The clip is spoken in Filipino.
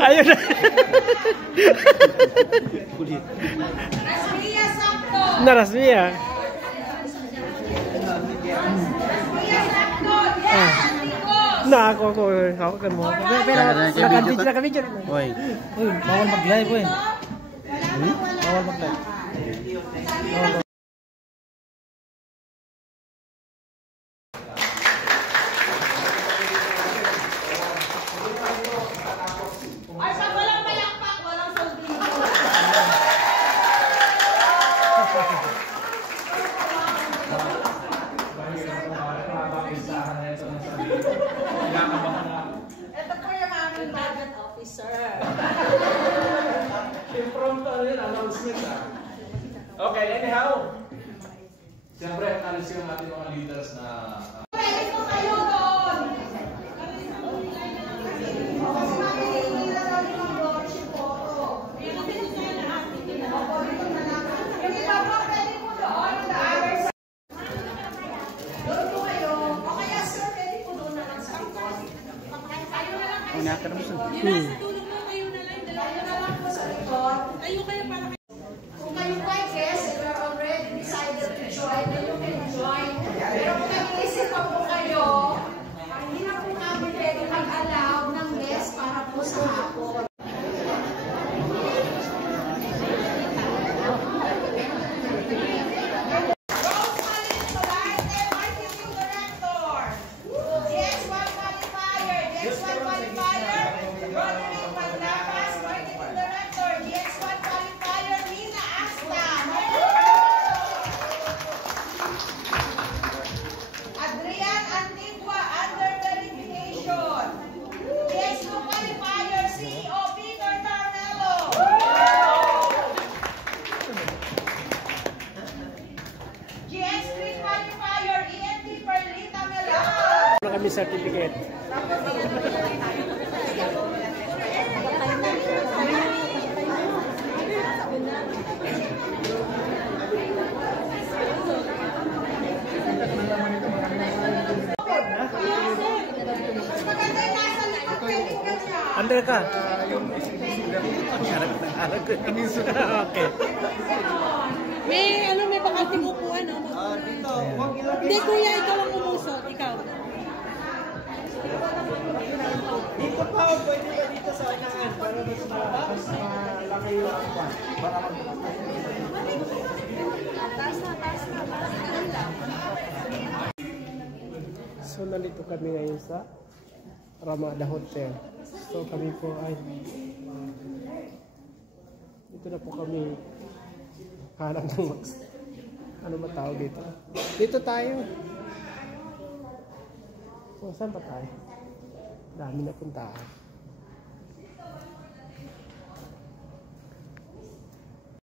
Ayun na. Rasmia sakto. Na Rasmia. Rasmia sakto. Yes, Nikos. Na ako kan mo. Pero naka-video na kami dyan. Uy, bawal mag-live, uy. Bawal mag-live. Ay, pag walang palakpak, walang soldado. Ito po yung aming budget officer. Okay, anyhow. Siyempre, alis yung ating mga leaders na... Pwede po kayo doon. Yung iba po, pwede po doon. The others. Doon po kayo. O kaya, sir, pwede po doon na lang sa likod. Kayo na lang kayo. Una ka naman sa... Kayo na lang po sa likod. Kung kayo po ay guest, if you're already decided to join, then you can join. Pero kung nag-iisip pa po kayo, hindi na po kami pwede mag-allow ng guest para po sa hapon. Rosemary Solarte, Marketing Director. GX1 Qualifier, GX1 Qualifier, Roderick Manlapas, Marketing Director, GX1 Qualifier, Nina Asta. Adrian Antigua, under verification. GX2 Qualifier, CEO Peter Carmelo. GX3 Qualifier, ENT Perlita Melan. Na kami certificate. Mas maganda yung nasa likod, pwede ganyan. Under ka. Okay. May bakanting upuan, no? Hindi, kuya, ikaw ang umusot. Ikaw. Dito pa, pwede ba dito sa unahan? Para mas malaki yung upuan. Para Taas na. So nandito kami ngayon sa Ramada Hotel. So kami po ay dito na po kami hanap ng ano ba tawag dito? Dito tayo. So saan ba tayo? Dami na puntahan.